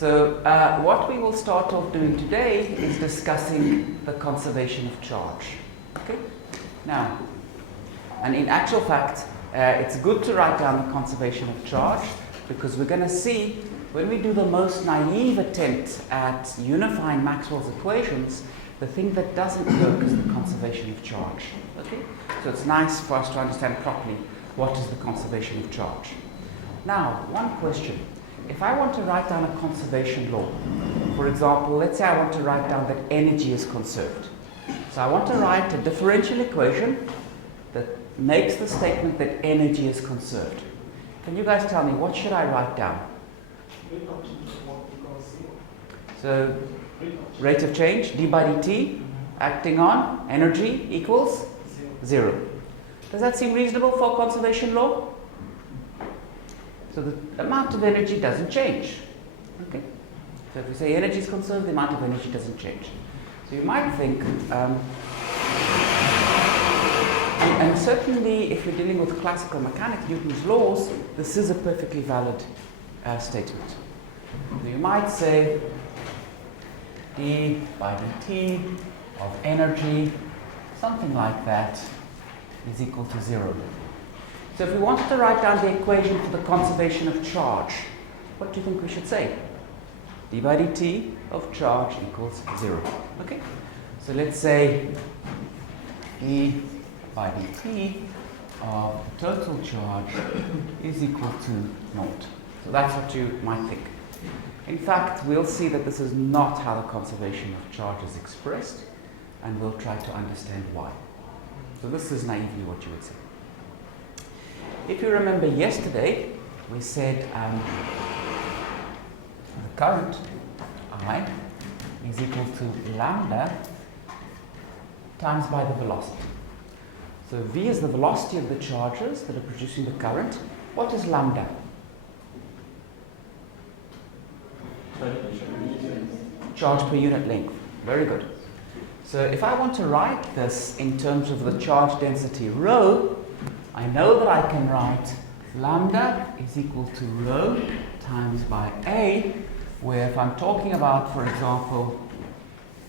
So what we will start off doing today is discussing the conservation of charge. Okay? Now, and in actual fact, it's good to write down the conservation of charge because we're going to see when we do the most naive attempt at unifying Maxwell's equations, the thing that doesn't work is the conservation of charge. Okay? So it's nice for us to understand properly what is the conservation of charge. Now, one question. If I want to write down a conservation law, for example, let's say I want to write down that energy is conserved. So I want to write a differential equation that makes the statement that energy is conserved. Can you guys tell me, what should I write down? So, rate of change, d by dt, acting on energy equals 0. Does that seem reasonable for a conservation law? So the amount of energy doesn't change. Okay? So if we say energy is conserved, the amount of energy doesn't change. So you might think, and certainly if you're dealing with classical mechanics, Newton's laws, this is a perfectly valid statement. So you might say d by dt of energy, something like that, is equal to 0. So if we wanted to write down the equation for the conservation of charge, what do you think we should say? d by dt of charge equals 0. Okay? So let's say d by dt of total charge is equal to 0. So that's what you might think. In fact, we'll see that this is not how the conservation of charge is expressed, and we'll try to understand why. So this is naively what you would say. If you remember yesterday, we said the current I is equal to lambda times by the velocity. So V is the velocity of the charges that are producing the current. What is lambda? Charge per unit length. Very good. So if I want to write this in terms of the charge density rho, I know that I can write lambda is equal to rho times by A, where if I'm talking about, for example,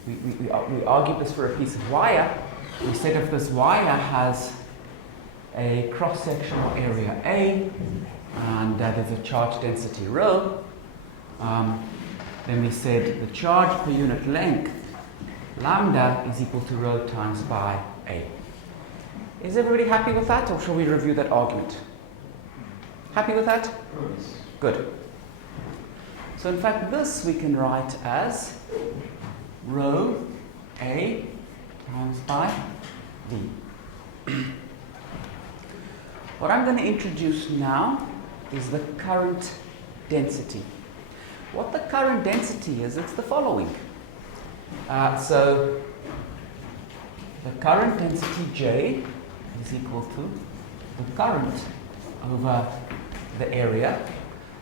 we argued this for a piece of wire. We said if this wire has a cross-sectional area A, and there's a charge density rho, then we said the charge per unit length, lambda, is equal to rho times by A. Is everybody happy with that, or shall we review that argument? Happy with that? Yes. Good. So in fact, this we can write as rho A times by V. What I'm going to introduce now is the current density. What the current density is, it's the following. So the current density J is equal to the current over the area.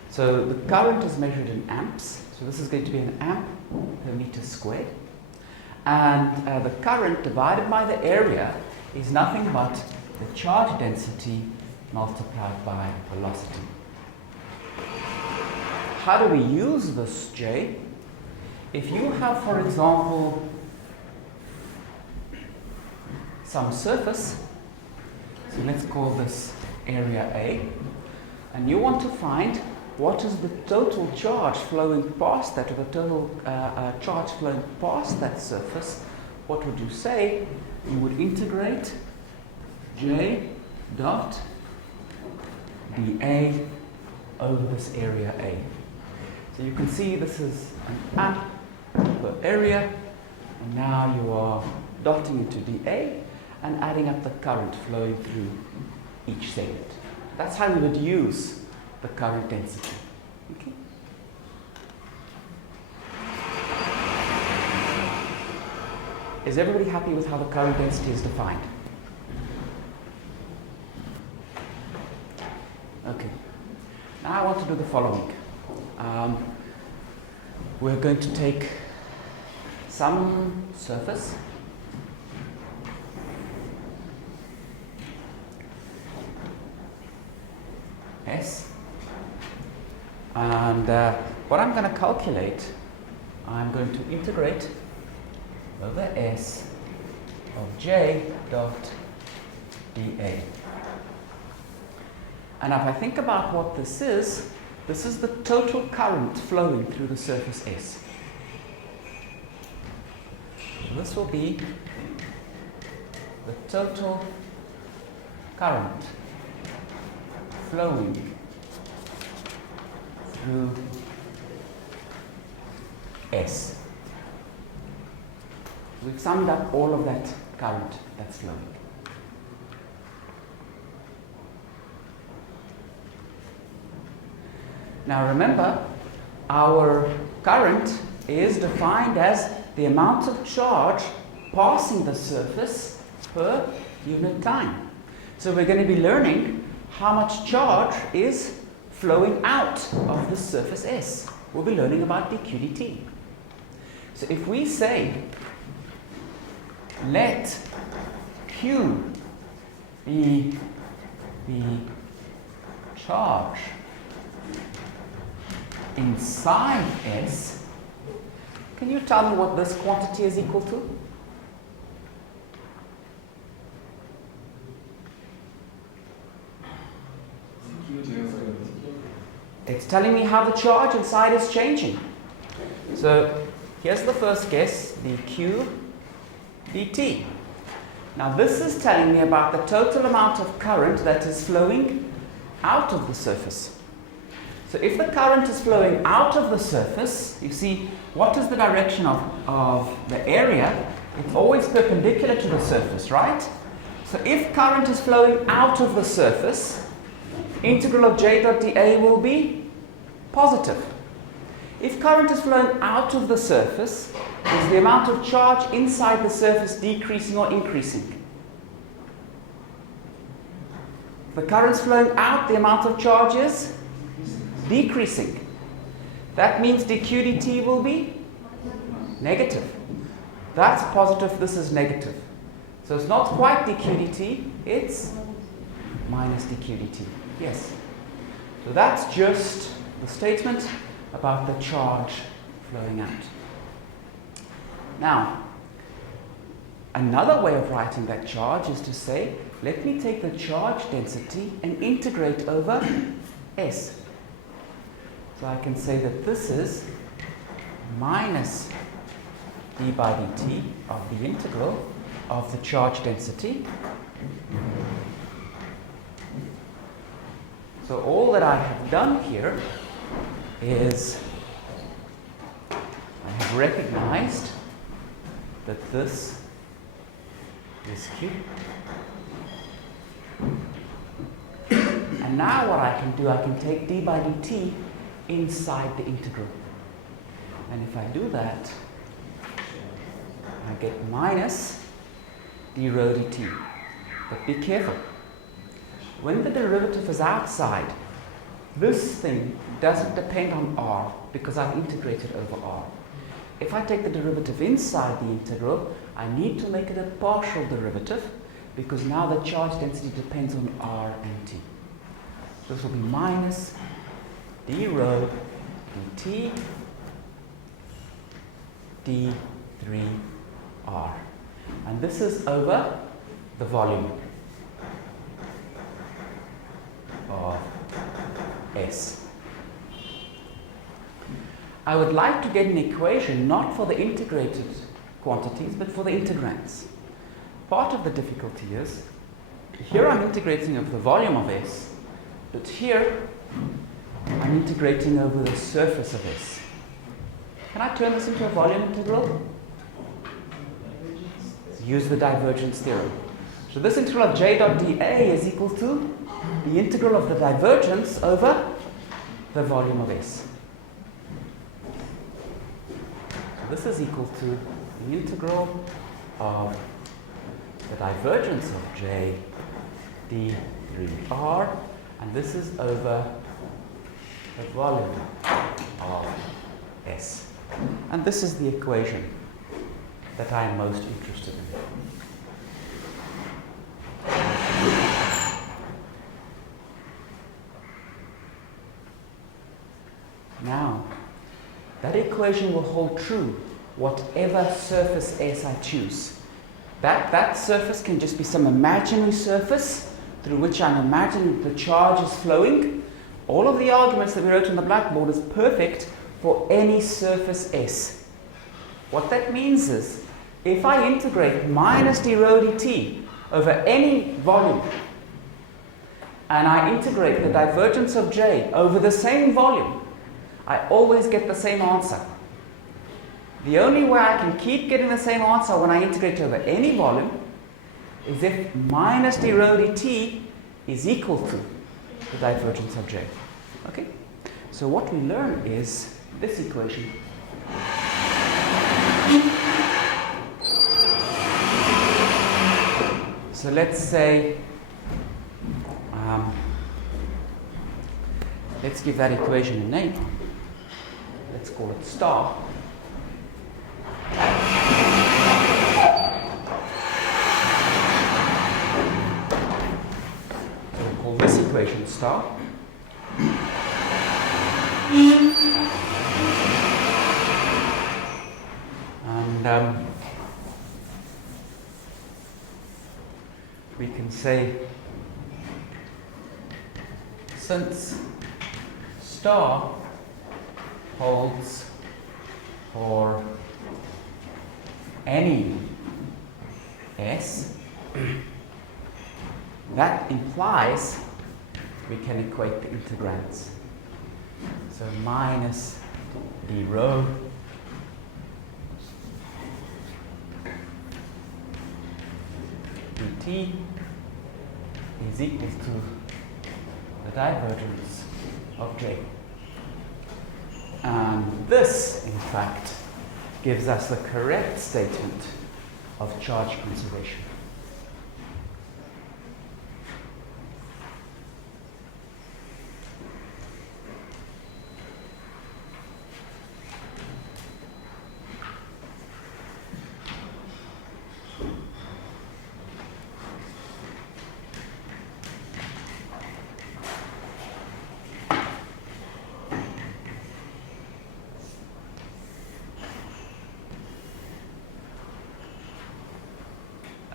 So the current is measured in amps. So this is going to be an amp per meter squared. And the current divided by the area is nothing but the charge density multiplied by velocity. How do we use this J? If you have, for example, some surface, so let's call this area A, and you want to find what is the total charge flowing past that, or the total charge flowing past that surface, what would you say? You would integrate J dot dA over this area A. So you can see this is an amp per area, and now you are dotting into dA and adding up the current flowing through each segment. That's how we would use the current density. Okay? Is everybody happy with how the current density is defined? Okay. Now I want to do the following. We're going to take some surface, S, and what I'm going to calculate, I'm going to integrate over S of J dot dA. And if I think about what this is the total current flowing through the surface S. This will be the total current flowing through S. We've summed up all of that current that's flowing. Now remember, our current is defined as the amount of charge passing the surface per unit time. So we're going to be learning how much charge is flowing out of the surface S. We'll be learning about dq dt. So if we say, let Q be the charge inside S, can you tell me what this quantity is equal to? It's telling me how the charge inside is changing. So here's the first guess, dq dt. Now this is telling me about the total amount of current that is flowing out of the surface. So if the current is flowing out of the surface, you see, what is the direction of the area? It's always perpendicular to the surface, right? So if current is flowing out of the surface, integral of J dot dA will be positive. If current is flowing out of the surface, is the amount of charge inside the surface decreasing or increasing? If the current is flowing out, the amount of charge is decreasing. That means dq dt will be negative. That's positive, this is negative. So it's not quite dq dt, it's minus dq dt. Yes. So that's just the statement about the charge flowing out. Now, another way of writing that charge is to say, let me take the charge density and integrate over S. So I can say that this is minus d by dt of the integral of the charge density. So all that I have done here is I have recognized that this is Q. And now what I can do, I can take d by dt inside the integral. And if I do that, I get minus d rho dt. But be careful. When the derivative is outside, this thing doesn't depend on r because I've integrated over r. If I take the derivative inside the integral, I need to make it a partial derivative because now the charge density depends on r and t. This will be minus d rho dt d3r. And this is over the volume of S. I would like to get an equation not for the integrated quantities but for the integrands. Part of the difficulty is, here I'm integrating over the volume of S, but here I'm integrating over the surface of S. Can I turn this into a volume integral? Use the divergence theorem. So this integral of J dot dA is equal to the integral of the divergence over the volume of S. So this is equal to the integral of the divergence of J d3r, and this is over the volume of S. And this is the equation that I am most interested in. Now, that equation will hold true whatever surface S I choose. That surface can just be some imaginary surface through which I'm imagining the charge is flowing. All of the arguments that we wrote on the blackboard is perfect for any surface S. What that means is, if I integrate minus d rho dt over any volume, and I integrate the divergence of J over the same volume, I always get the same answer. The only way I can keep getting the same answer when I integrate over any volume is if minus d rho dt is equal to the divergence of J. Okay? So what we learn is this equation. So let's say, let's give that equation a name. Let's call it star. So we'll call this equation star. And we can say, since star holds for any S, that implies we can equate the integrands. So minus d rho dt is equal to the divergence of J. And this, in fact, gives us the correct statement of charge conservation.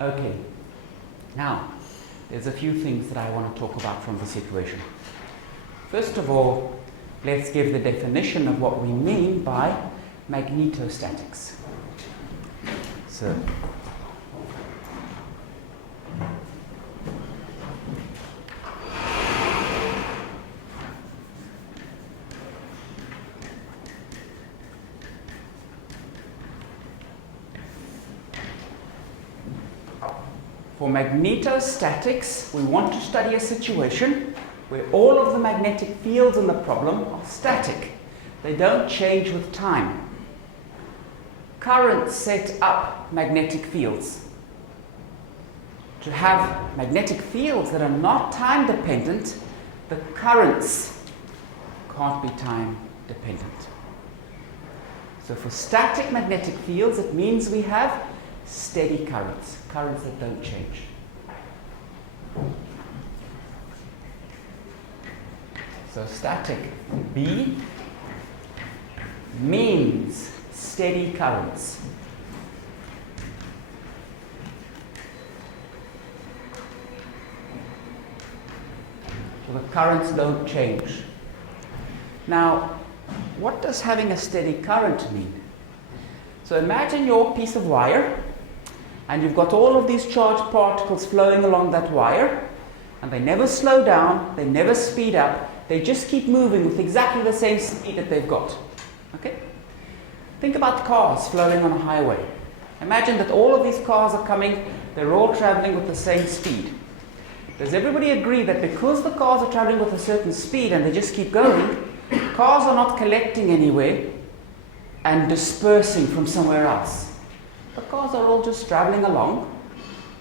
Okay, now there's a few things that I want to talk about from this equation. First of all, let's give the definition of what we mean by magnetostatics. So, for magnetostatics, we want to study a situation where all of the magnetic fields in the problem are static. They don't change with time. Currents set up magnetic fields. To have magnetic fields that are not time dependent, the currents can't be time dependent. So for static magnetic fields, it means we have steady currents, currents that don't change. So static B means steady currents. So the currents don't change. Now, what does having a steady current mean? So imagine your piece of wire, and you've got all of these charged particles flowing along that wire, and they never slow down, they never speed up, they just keep moving with exactly the same speed that they've got. Okay? Think about cars flowing on a highway. Imagine that all of these cars are coming, they're all traveling with the same speed. Does everybody agree that because the cars are traveling with a certain speed and they just keep going, cars are not collecting anywhere and dispersing from somewhere else? The cars are all just traveling along.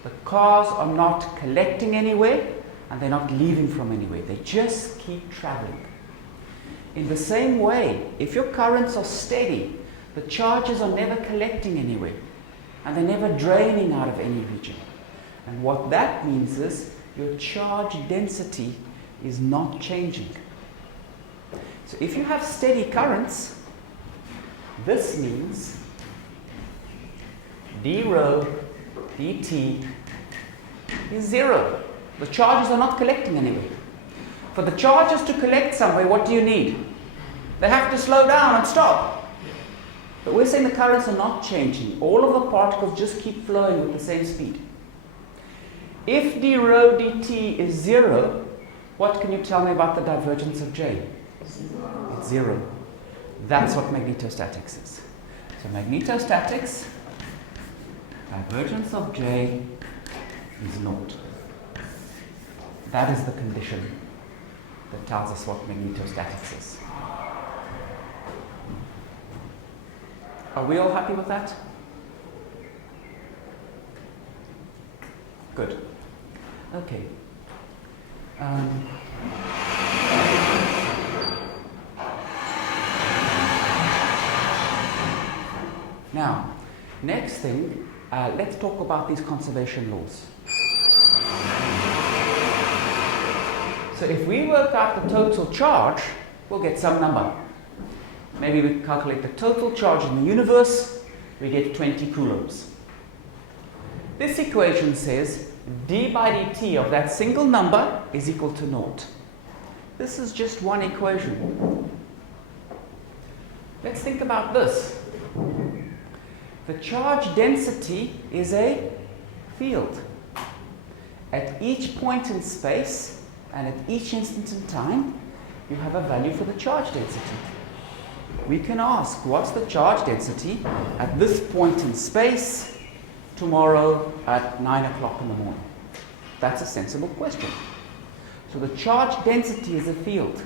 The cars are not collecting anywhere and they're not leaving from anywhere. They just keep traveling. In the same way, if your currents are steady, the charges are never collecting anywhere and they're never draining out of any region. And what that means is your charge density is not changing. So if you have steady currents, This means d rho dt is 0. The charges are not collecting anywhere. For the charges to collect somewhere, what do you need? They have to slow down and stop. But we're saying the currents are not changing. All of the particles just keep flowing with the same speed. If d rho dt is 0, what can you tell me about the divergence of J? It's 0. That's what magnetostatics is. So magnetostatics, divergence of J is 0. That is the condition that tells us what magnetostatics is. Are we all happy with that? Good. Okay. Now, next thing, let's talk about these conservation laws. So if we work out the total charge, we'll get some number. Maybe we calculate the total charge in the universe, we get 20 coulombs. This equation says d by dt of that single number is equal to 0. This is just one equation. Let's think about this. The charge density is a field. At each point in space and at each instant in time, you have a value for the charge density. We can ask, what's the charge density at this point in space tomorrow at 9 o'clock in the morning? That's a sensible question. So the charge density is a field.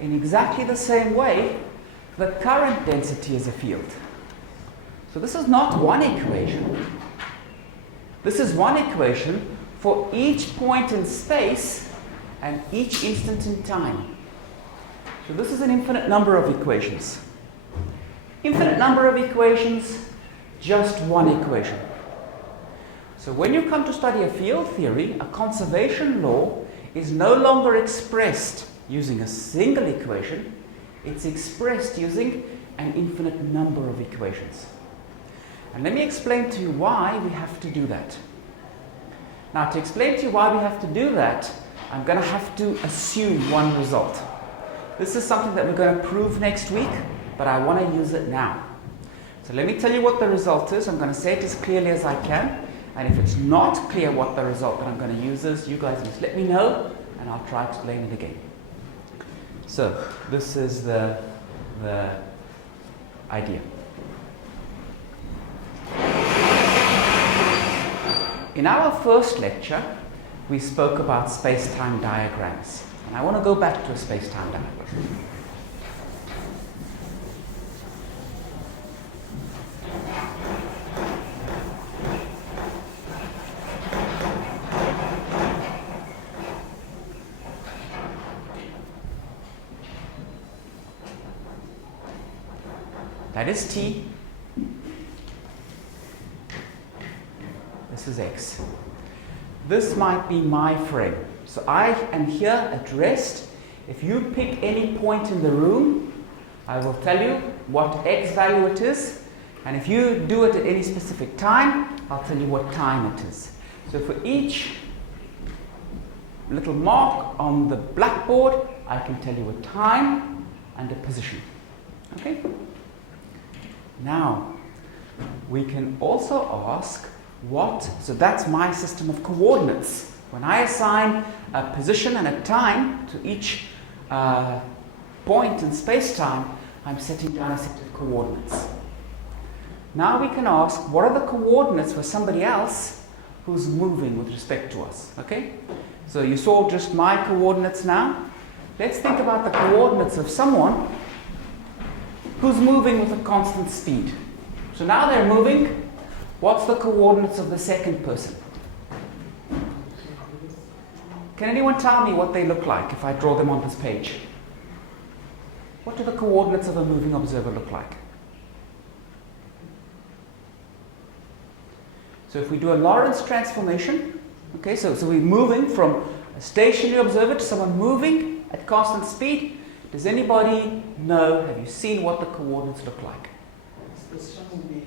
In exactly the same way, the current density is a field. So this is not one equation. This is one equation for each point in space and each instant in time. So this is an infinite number of equations. Infinite number of equations, just one equation. So when you come to study a field theory, a conservation law is no longer expressed using a single equation. It's expressed using an infinite number of equations. And let me explain to you why we have to do that. Now, to explain to you why we have to do that, I'm going to have to assume one result. This is something that we're going to prove next week, but I want to use it now. So let me tell you what the result is. I'm going to say it as clearly as I can. And if it's not clear what the result that I'm going to use is, you guys must let me know, and I'll try to explain it again. So this is the idea. In our first lecture, we spoke about space-time diagrams. And I want to go back to a space-time diagram. That is t. This is x. This might be my frame. So I am here at rest. If you pick any point in the room, I will tell you what x value it is. And if you do it at any specific time, I'll tell you what time it is. So for each little mark on the blackboard, I can tell you a time and a position. Okay? Now, we can also ask so that's my system of coordinates. When I assign a position and a time to each point in space-time, I'm setting down a set of coordinates. Now we can ask, what are the coordinates for somebody else who's moving with respect to us? Okay? So you saw just my coordinates now. Let's think about the coordinates of someone who's moving with a constant speed. So now they're moving. What's the coordinates of the second person? Can anyone tell me what they look like if I draw them on this page? What do the coordinates of a moving observer look like? So if we do a Lorentz transformation, okay, so we're moving from a stationary observer to someone moving at constant speed, Does anybody know, have you seen what the coordinates look like? This will be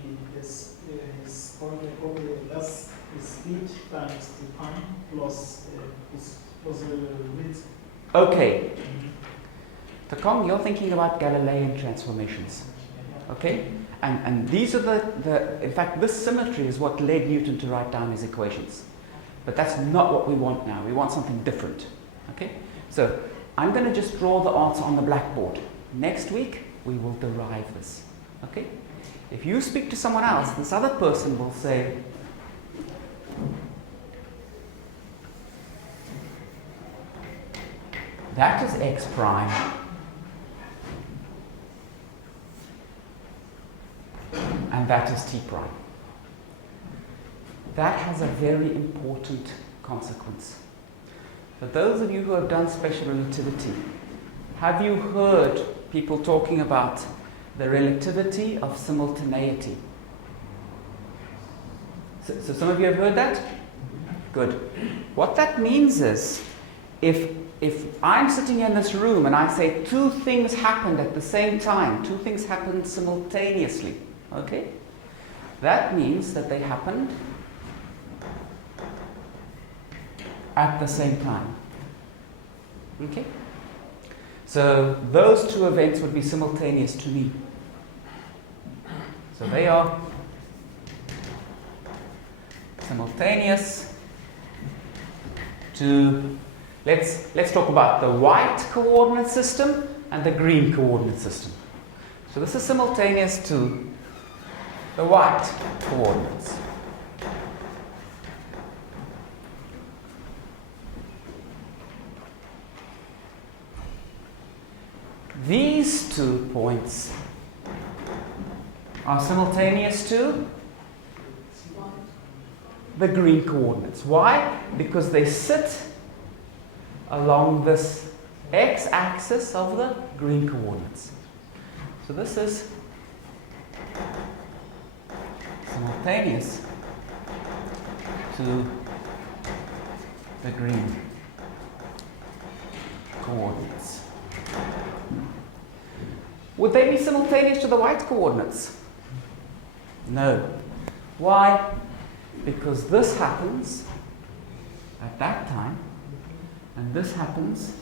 is probably less the speed times the time plus the width. Okay. Takong, you're thinking about Galilean transformations. Okay? And these are in fact, this symmetry is what led Newton to write down his equations. But that's not what we want now. We want something different. Okay? So, I'm going to just draw the answer on the blackboard. Next week, we will derive this. Okay? If you speak to someone else, this other person will say, that is x prime, and that is t prime. That has a very important consequence. For those of you who have done special relativity, have you heard people talking about the relativity of simultaneity? So some of you have heard that? Good. What that means is, if I'm sitting in this room and I say two things happened at the same time, two things happened simultaneously, okay? That means that they happened at the same time. Okay? So those two events would be simultaneous to me. So they are simultaneous to, let's talk about the white coordinate system and the green coordinate system. So this is simultaneous to the white coordinates. These 2 points are simultaneous to the green coordinates. Why? Because they sit along this x-axis of the green coordinates. So this is simultaneous to the green coordinates. Would they be simultaneous to the white coordinates? No. Why? Because this happens at that time, and this happens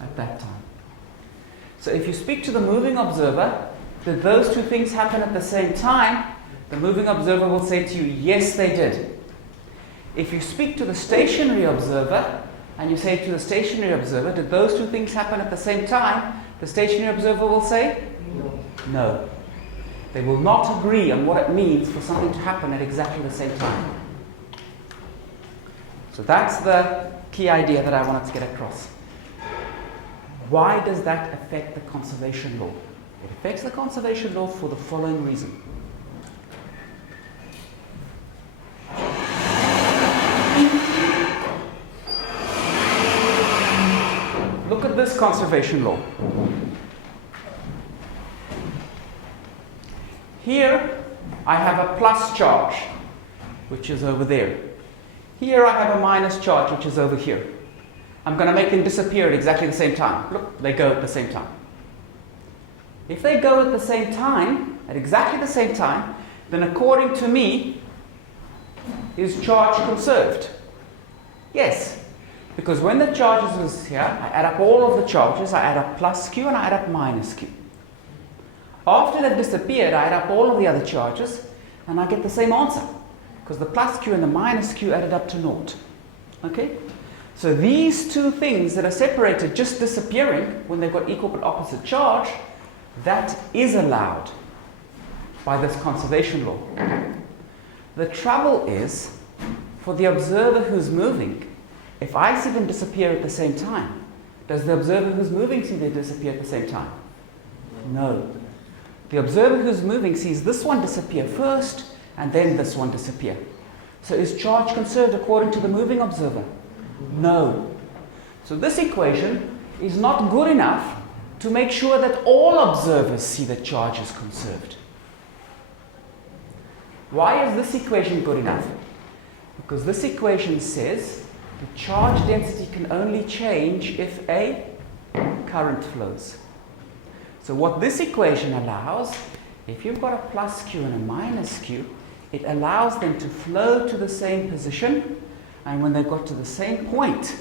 at that time. So if you speak to the moving observer, did those two things happen at the same time? The moving observer will say to you, yes, they did. If you speak to the stationary observer, and you say to the stationary observer, did those two things happen at the same time? The stationary observer will say, no. They will not agree on what it means for something to happen at exactly the same time. So that's the key idea that I wanted to get across. Why does that affect the conservation law? It affects the conservation law for the following reason. Look at this conservation law. Here, I have a plus charge, which is over there. Here, I have a minus charge, which is over here. I'm going to make them disappear at exactly the same time. Look, they go at the same time. If they go at the same time, at exactly the same time, then according to me, is charge conserved? Yes. Because when the charges is here, I add up all of the charges, I add up plus q and I add up minus q. After they've disappeared, I add up all of the other charges and I get the same answer. Because the plus q and the minus q added up to naught. Okay? So these two things that are separated just disappearing when they've got equal but opposite charge, that is allowed by this conservation law. The trouble is, for the observer who's moving, if I see them disappear at the same time, does the observer who's moving see them disappear at the same time? No. The observer who's moving sees this one disappear first, and then this one disappear. So is charge conserved according to the moving observer? No. So this equation is not good enough to make sure that all observers see that charge is conserved. Why is this equation good enough? Because this equation says the charge density can only change if a current flows. So what this equation allows, if you've got a plus q and a minus q, it allows them to flow to the same position, and when they've got to the same point,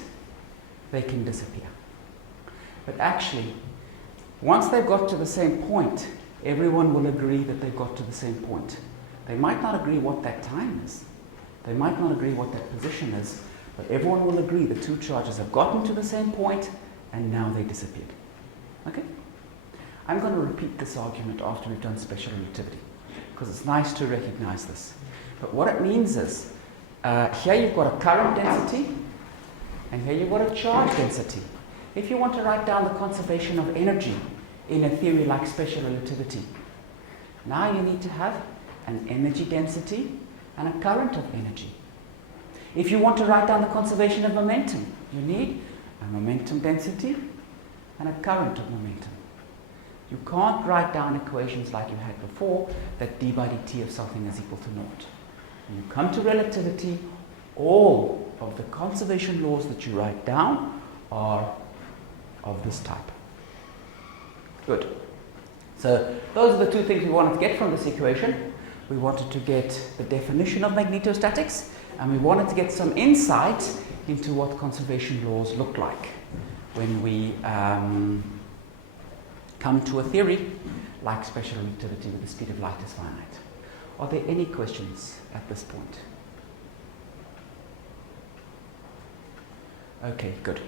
they can disappear. But actually, once they've got to the same point, everyone will agree that they've got to the same point. They might not agree what that time is. They might not agree what that position is, but everyone will agree the two charges have gotten to the same point and now they disappeared. Okay? I'm going to repeat this argument after we've done special relativity, because it's nice to recognize this. But what it means is, here you've got a current density, and here you've got a charge density. If you want to write down the conservation of energy in a theory like special relativity, now you need to have an energy density and a current of energy. If you want to write down the conservation of momentum, you need a momentum density and a current of momentum. You can't write down equations like you had before, that d by dt of something is equal to naught. When you come to relativity, all of the conservation laws that you write down are of this type. Good. So those are the two things we wanted to get from this equation. We wanted to get the definition of magnetostatics, and we wanted to get some insight into what conservation laws look like when we come to a theory like special relativity where the speed of light is finite. Are there any questions at this point? Okay, good.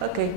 Okay.